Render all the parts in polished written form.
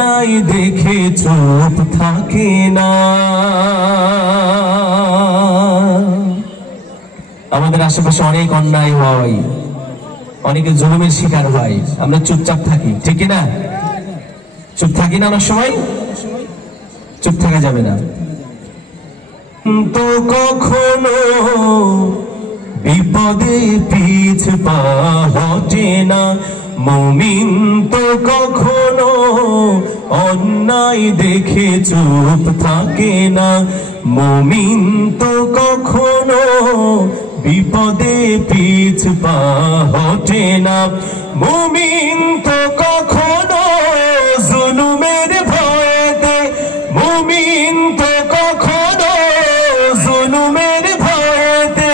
অন্যায় দেখে চুপ থাকে না। আমাদের আশেপাশে অনেক অন্যায় হয়, অনেকে জুলুমের শিকার হয়, আমরা চুপচাপ থাকি, ঠিক না? চুপ থাকি না, অনেক সময় চুপ থাকা যাবে না। তো কখনো বিপদে পিছ পা হটে না, মুমিন তো কখনো অন্যায় দেখে চুপ থাকে না, মুমিন তো কখনো বিপদে পিছ পা হটে না, মুমিন তো কখনো জুলুমের ভয়েতে, মুমিন তো কখনো জুলুমের ভয়েতে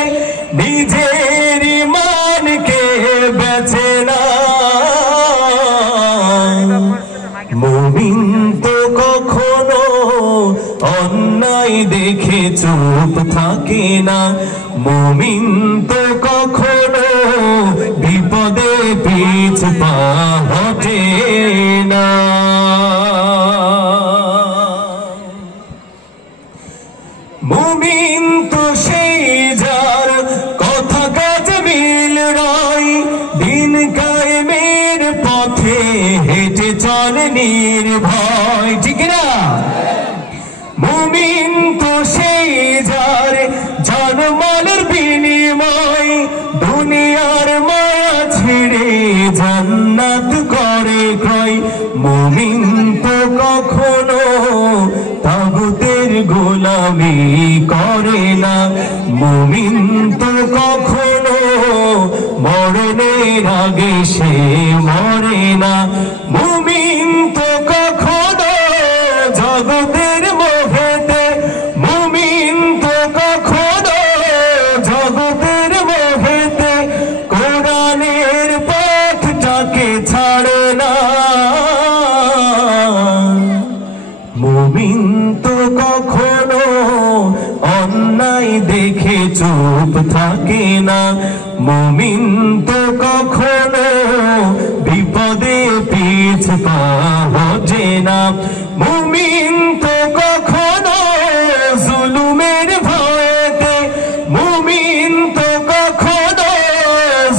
নিজের ঈমানকে বেচে না, মুমিন তো কখনো অন্যায় দেখে চুপ থাকে না, মুমিন তো কখনো বিপদে পিছ পা হটে না। মুমিন তো সেই যার কথা কাজ মিল রয়, দিন কায়েমের পথে হেঁটে চলে নির্ভয়, ঠিক না? মুমিন তো সেই যার জানমালের বিনিময় দুনিয়ার মায়া ছেড়ে জান্নাত করে ক্রয়, মুমিন তো কখনো তাগুতের গোলামি করে না, মুমিন তো কখনো মরণের আগে সে মরে না, মুমিন তো কখনো জগতের মোহেতে, মুমিন তো কখনো জগতের মোহেতে কোরআনের পথটাকে ছাড়ে না, মুমিন তো কখনো অন্যায় দেখে চুপ থাকে না, মুমিন তো কখনো বিপদে পিছ পা হটে না, মুমিন তো কখনো জুলুমের ভয়েতে, মুমিন তো কখনো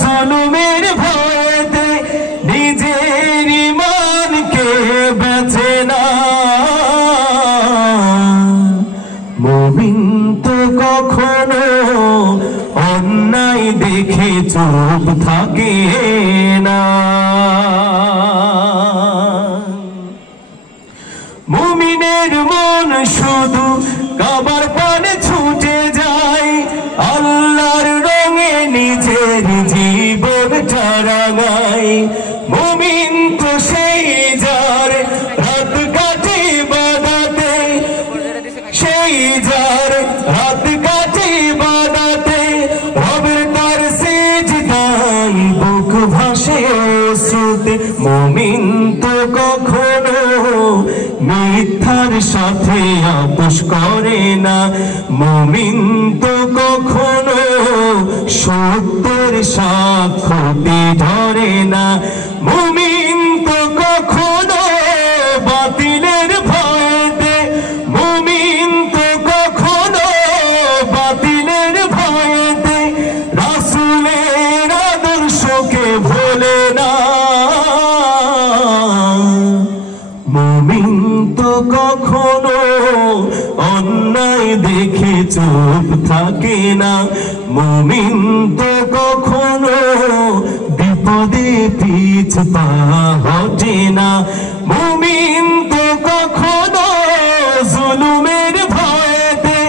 জুলুমের ভয়েতে নিজের ঈমানকে বেচে না, মুমিন তো কখনো অন্যায় দেখে চুপ থাকে না। মুমিনের মন শুধু কাবার পানে ছুটে যায়, আল্লাহর রঙে নিজের জীবন রাঙায়, মুমিন তো সেই যার রাত কাটে ইবাদতে, সেই যার রাত কাটে ইবাদতে রবের তার সিজদায় বুক ভাসে অশ্রুতে, মুমিন তো কখনো মিথ্যার সাথে আপোষ করে না, মুমিন তো কখনো সত্যের সাক্ষ্যতে ধরে না, মুমিন তো কখনো বাতিলের ভয়েতে, মুমিন তো কখনো বাতিলের ভয়েতে রাসূলের আদর্শকে ভোলে না, মুমিন তো কখনো অন্যায় দেখে চুপ থাকে না, মুমিন তো কখনো বিপদে পিছ পা হটে না, মুমিন তো কখনো জুলুমের ভয়েতে,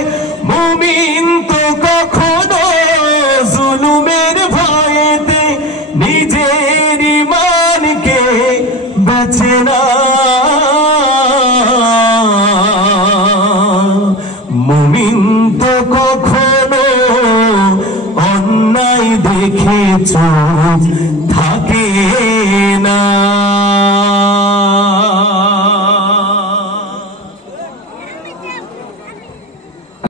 মুমিন তো কখনো জুলুমের ভয়েতে নিজের ঈমানকে বেচে না, মুমিন তো কখনো অন্যায় দেখে চুপ